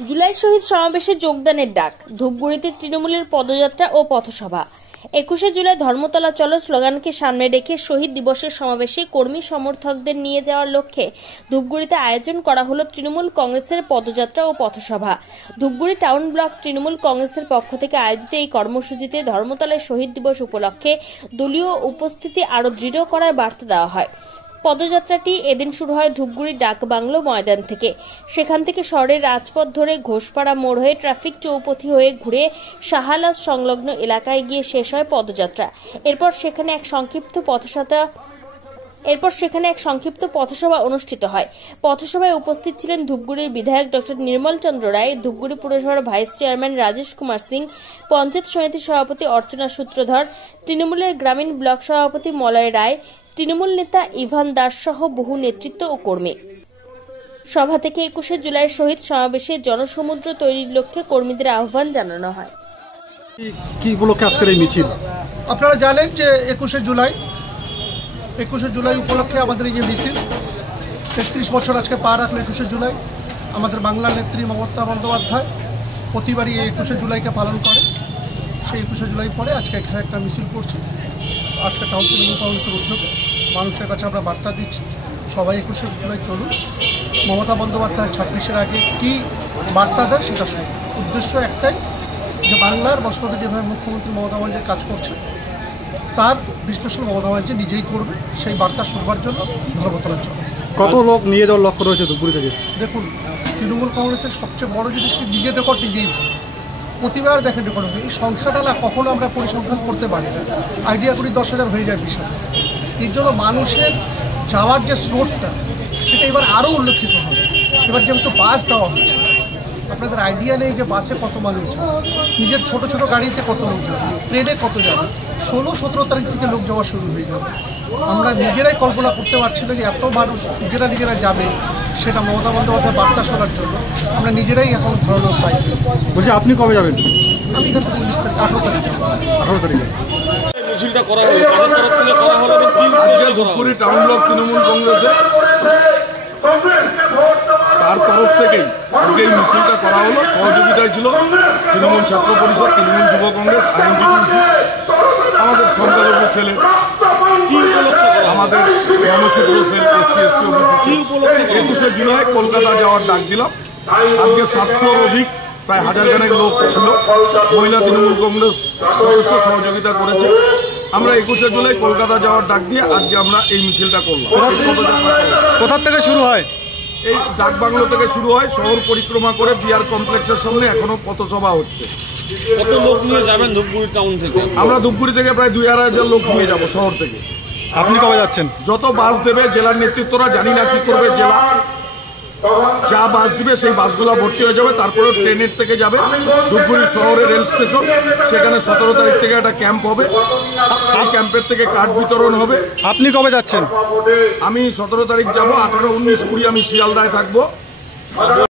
জুলাই শহীদ সমাবেশে যোগদানের ডাক, ধূপগুড়িতে তৃণমূলের পদযাত্রা ও পথসভা। 21শে জুলাই ধর্মতলা চলো স্লোগানকে সামনে রেখে শহীদ দিবসের সমাবেশে কর্মী সমর্থকদের নিয়ে যাওয়ার লক্ষ্যে ধূপগুড়িতে আয়োজন করা হলো তৃণমূল কংগ্রেসের পদযাত্রা ও পথসভা। ধূপগুড়ি টাউন ব্লক তৃণমূল কংগ্রেসের পক্ষ থেকে আয়োজিত এই কর্মসূচিতে ধর্মতলায় শহীদ দিবস উপলক্ষে দলীয় উপস্থিতি আরও দৃঢ় করার বার্তা দেওয়া হয়। পদযাত্রাটি এদিন শুরু হয় ধূপগুড়ি ডাকবাংলো ময়দান থেকে। সেখান থেকে শহরের রাজপথ ধরে ঘোষপাড়া মোড় হয়ে ট্রাফিক চৌপথি হয়ে ঘুরে শাহালাস সংলগ্ন এলাকায় গিয়ে শেষ হয় পদযাত্রা। এরপর সেখানে এক সংক্ষিপ্ত পথসভা অনুষ্ঠিত হয়। পথসভায় উপস্থিত ছিলেন ধূপগুড়ির বিধায়ক ডক্টর নির্মল চন্দ্র রায়, ধূপগুড়ি পুরসভার ভাইস চেয়ারম্যান রাজেশ কুমার সিং, পঞ্চায়েত সমিতির সভাপতি অর্চনা সূত্রধর, তৃণমূলের গ্রামীণ ব্লক সভাপতি মলয় রায়, তৃণমূল নেতা ইভান দাস সহ বহু নেতৃত্ব ও কর্মী। সভা থেকে 21শে জুলাই শহীদ সমাবেশে জনসমুদ্র তৈরির লক্ষ্যে কর্মীদের আহ্বান জানানো হয়। কি উপলক্ষে আজকের এই মিছিল? আপনারা জানেন যে 21শে জুলাই উপলক্ষে আমাদের এই যে মিছিল 33 বছর আজকে পা রাখলো। 21শে জুলাই আমাদের বাংলার নেত্রী মমতা বন্দ্যোপাধ্যায় প্রতিবারই এই 21শে জুলাইকে পালন করে। সেই 21শে জুলাই পরে আজকে এখানে একটা মিছিল করছি। আজকে টাউন তৃণমূল কংগ্রেসের উদ্যোগে মানুষের কাছে আমরা বার্তা দিচ্ছি, সবাই 21শে জুলাই চলুন। মমতা বন্দ্যোপাধ্যায় 26-এর আগে কী বার্তা দেয় সেটা শুনুন। উদ্দেশ্য একটাই, যে বাংলার বস্ত্রতে যেভাবে মুখ্যমন্ত্রী মমতা ব্যানার্জি কাজ করছে তার বিশ্লেষণ মমতা ব্যানার্জি নিজেই করবে। সেই বার্তা শুনবার জন্য ধর্মতলা চলে। কত লোক নিয়ে যাওয়ার লক্ষ্য রয়েছে ধূপগুড়ি থেকে? দেখুন, তৃণমূল কংগ্রেসের সবচেয়ে বড় জিনিস কি, নিজের রেকর্ড নিজেই প্রতিবার দেখেন রেকর্ড। এই সংখ্যাটা না কখনো আমরা পরিসংখ্যান করতে পারি না, আইডিয়া করি 10,000 হয়ে যায়, 20,000। এর জন্য মানুষের যাওয়ার যে স্রোতটা সেটা এবার আরও উল্লেখিত হবে। এবার যেহেতু বাস দেওয়া হচ্ছে, আপনাদের আইডিয়া নেই যে বাসে কত মানুষ যাবে, নিজের ছোট ছোট গাড়িতে কত লোক যাবে, ট্রেনে কত যাবে। 16-17 তারিখ থেকে লোক যাওয়া শুরু হয়ে যাবে। আমরা নিজেরাই কল্পনা করতে পারছি না যে এত মানুষ নিজেরা যাবে। সেটা মমতা বন্দ্যোপাধ্যায় বার্তা শোনার জন্য আমরা নিজেরাই এখন ধারণা পাই। বলছি আপনি কবে যাবেন? আমি এখান থেকে 19 তারিখ 18 তারিখে মিছিলটা করা হলো, কাদের তরফ থেকে করা হলো? আজকে ধূপগুড়ি টাউন ব্লক তৃণমূল কংগ্রেসে তার তরফ থেকেই আজকে এই মিছিলটা করা হলো। সহযোগিতায় ছিল তৃণমূল ছাত্র পরিষদ, তৃণমূল যুব কংগ্রেস, আইএনটিটিউসি, আমাদের সংখ্যালঘু সেলের, আমাদের গণশূদ্র সেল, SC ST OBC। 21শে জুলাই কলকাতা যাওয়ার ডাক দিলাম। আজকে 700-র অধিক, প্রায় 1000 লোক ছিল। মহিলা তৃণমূল কংগ্রেস যথেষ্ট সহযোগিতা করেছে। আমরা 21শে জুলাই কলকাতা যাওয়ার ডাক দিয়ে আজকে আমরা এই মিছিলটা করলাম। কোথা থেকে শুরু হয়? এই ডাকবাংলো থেকে শুরু হয়, শহর পরিক্রমা করে বিআর কমপ্লেক্সের সামনে এখনো পথসভা হচ্ছে। কত লোক নিয়ে যাবেন ধূপগুড়ি টাউন থেকে? আমরা ধূপগুড়ি থেকে প্রায় 2,500 লোক নিয়ে যাব শহর থেকে। আপনি কবে যাচ্ছেন? যত বাস দেবে জেলার নেতৃত্বরা, জানি না কি করবে জেলা, যা বাস দিবে সেই বাসগুলো ভর্তি হয়ে যাবে। তারপরে ট্রেনের থেকে যাবে ধূপগুড়ি শহরের রেল স্টেশন, সেখানে 17 তারিখ থেকে একটা ক্যাম্প হবে। সেই ক্যাম্পের থেকে কার্ড বিতরণ হবে। আপনি কবে যাচ্ছেন? আমি 17 তারিখ যাব। 18, 19, 20 আমি শিয়ালদায় থাকবো।